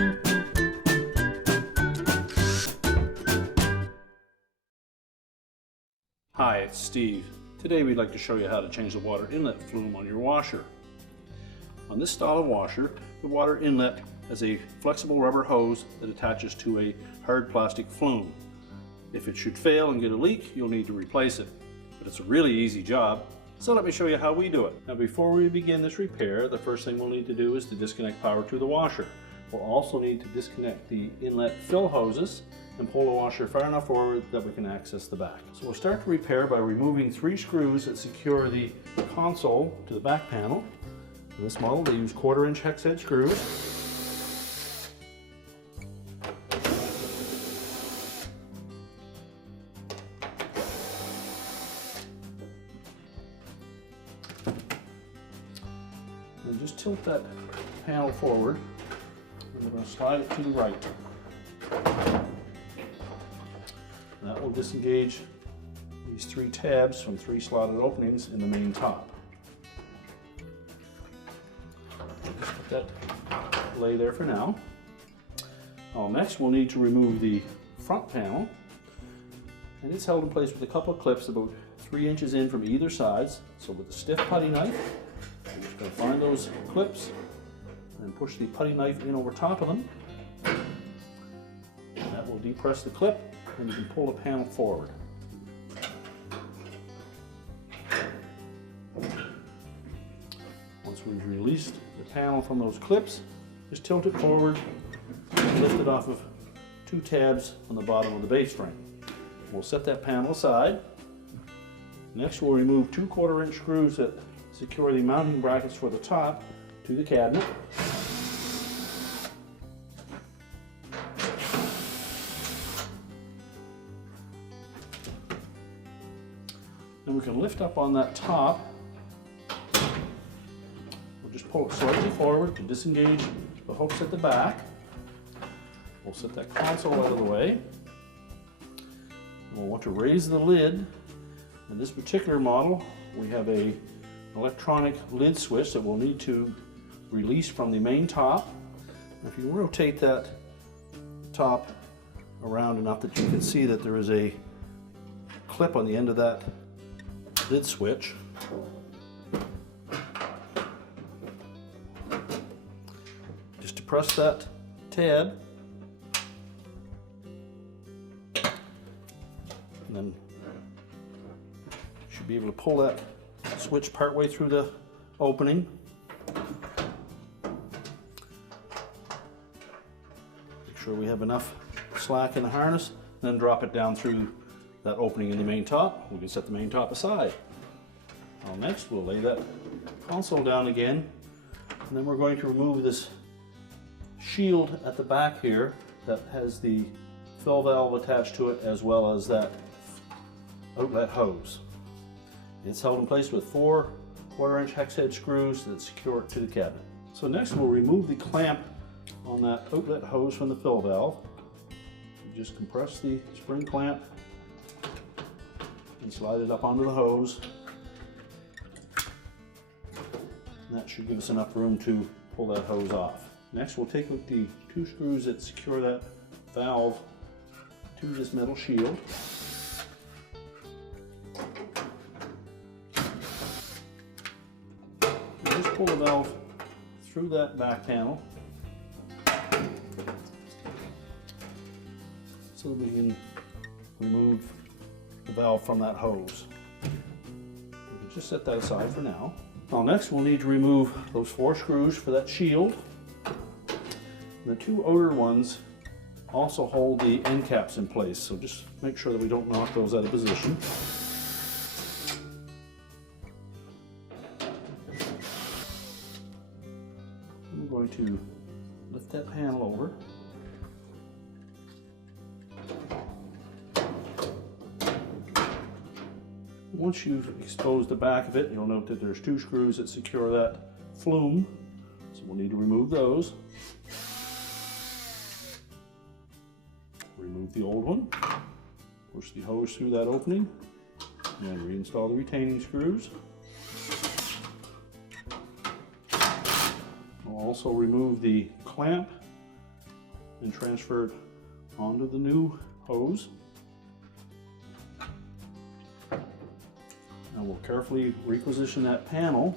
Hi, it's Steve. Today we'd like to show you how to change the water inlet flume on your washer. On this style of washer, the water inlet has a flexible rubber hose that attaches to a hard plastic flume. If it should fail and get a leak, you'll need to replace it. But it's a really easy job, so let me show you how we do it. Now before we begin this repair, the first thing we'll need to do is to disconnect power to the washer. We'll also need to disconnect the inlet fill hoses and pull the washer far enough forward that we can access the back. So we'll start the repair by removing 3 screws that secure the console to the back panel. In this model they use 1/4-inch hex head screws. And just tilt that panel forward, and we're going to slide it to the right. That will disengage these 3 tabs from 3 slotted openings in the main top. Just let that lay there for now. Next we'll need to remove the front panel, and it's held in place with a couple of clips about 3 inches in from either side. So with a stiff putty knife, we're just going to find those clips and push the putty knife in over top of them. And that will depress the clip, and you can pull the panel forward. Once we've released the panel from those clips, just tilt it forward and lift it off of 2 tabs on the bottom of the base frame. We'll set that panel aside. Next we'll remove 2 1/4-inch screws that secure the mounting brackets for the top to the cabinet. And we can lift up on that top. We'll just pull it slightly forward to disengage the hooks at the back. We'll set that console out of the way. We'll want to raise the lid. In this particular model, we have an electronic lid switch that we'll need to release from the main top. If you rotate that top around enough that you can see that there is a clip on the end of that lid switch. Just depress that tab, and then you should be able to pull that switch partway through the opening. Make sure we have enough slack in the harness, and then drop it down through that opening in the main top. We can set the main top aside. Next we'll lay that console down again, and then we're going to remove this shield at the back here that has the fill valve attached to it, as well as that outlet hose. It's held in place with 4 1/4-inch hex head screws that secure it to the cabinet. So next we'll remove the clamp on that outlet hose from the fill valve. You just compress the spring clamp and slide it up onto the hose. And that should give us enough room to pull that hose off. Next we'll take out the 2 screws that secure that valve to this metal shield. And just pull the valve through that back panel so that we can remove the valve from that hose. We can just set that aside for now. Next we'll need to remove those 4 screws for that shield. The 2 outer ones also hold the end caps in place, so just make sure that we don't knock those out of position. I'm going to lift that panel over. Once you've exposed the back of it, you'll note that there's 2 screws that secure that flume, so we'll need to remove those. Remove the old one, push the hose through that opening, and reinstall the retaining screws. We'll also remove the clamp and transfer it onto the new hose. Now we'll carefully reposition that panel.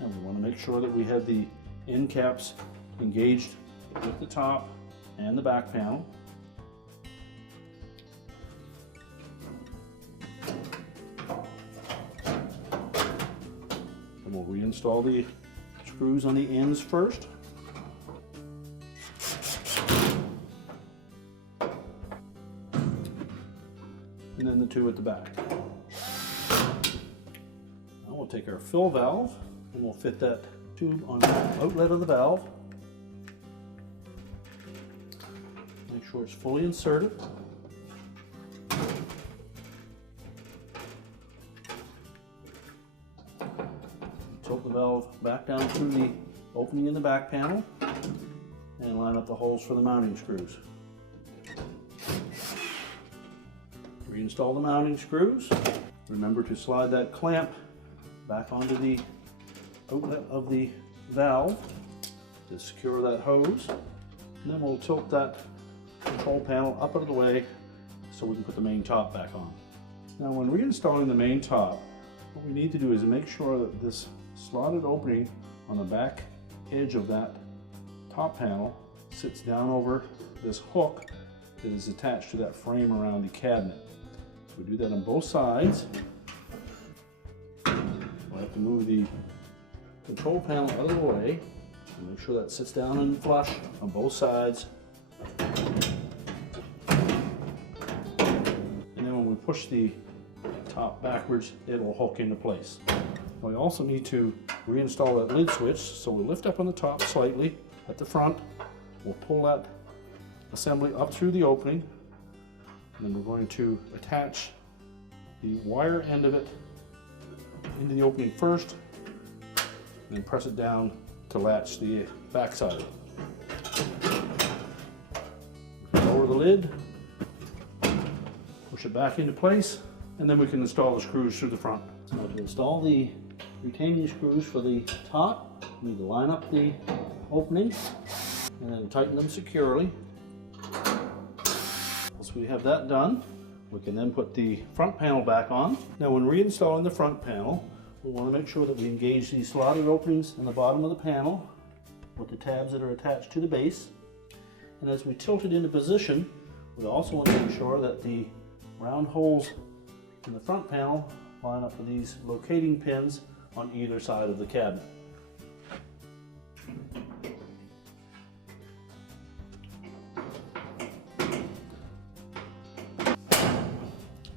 And we want to make sure that we have the end caps engaged with the top and the back panel. And we'll reinstall the screws on the ends first. And then the two at the back. Now we'll take our fill valve and we'll fit that tube on the outlet of the valve. Make sure it's fully inserted. Tilt the valve back down through the opening in the back panel and line up the holes for the mounting screws. Reinstall the mounting screws. Remember to slide that clamp back onto the outlet of the valve to secure that hose. And then we'll tilt that control panel up out of the way so we can put the main top back on. Now when reinstalling the main top, what we need to do is make sure that this slotted opening on the back edge of that top panel sits down over this hook that is attached to that frame around the cabinet. So we do that on both sides. We'll have to move the control panel out of the way and make sure that sits down and flush on both sides. And then when we push the top backwards, it will hook into place. We also need to reinstall that lid switch, so we'll lift up on the top slightly at the front. We'll pull that assembly up through the opening, and then we're going to attach the wire end of it into the opening first, and then press it down to latch the backside. Lower the lid, push it back into place, and then we can install the screws through the front. Now to install the retaining screws for the top, we need to line up the opening and then tighten them securely. Once we have that done, we can then put the front panel back on. Now when reinstalling the front panel, we want to make sure that we engage these slotted openings in the bottom of the panel with the tabs that are attached to the base. And as we tilt it into position, we also want to make sure that the round holes in the front panel line up with these locating pins on either side of the cabinet.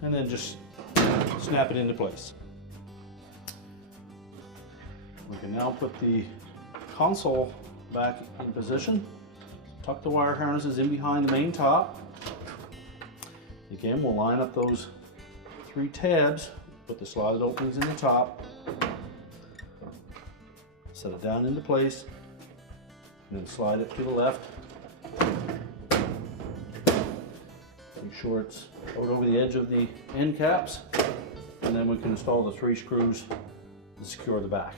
And then just snap it into place. We can now put the console back in position. Tuck the wire harnesses in behind the main top. Again, we'll line up those 3 tabs, put the slotted openings in the top, set it down into place, and then slide it to the left. Make sure it's out over the edge of the end caps, and then we can install the 3 screws to secure the back.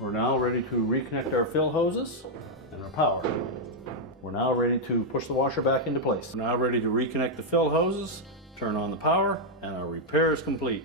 We're now ready to reconnect our fill hoses and our power. We're now ready to push the washer back into place. We're now ready to reconnect the fill hoses, turn on the power, and our repair is complete.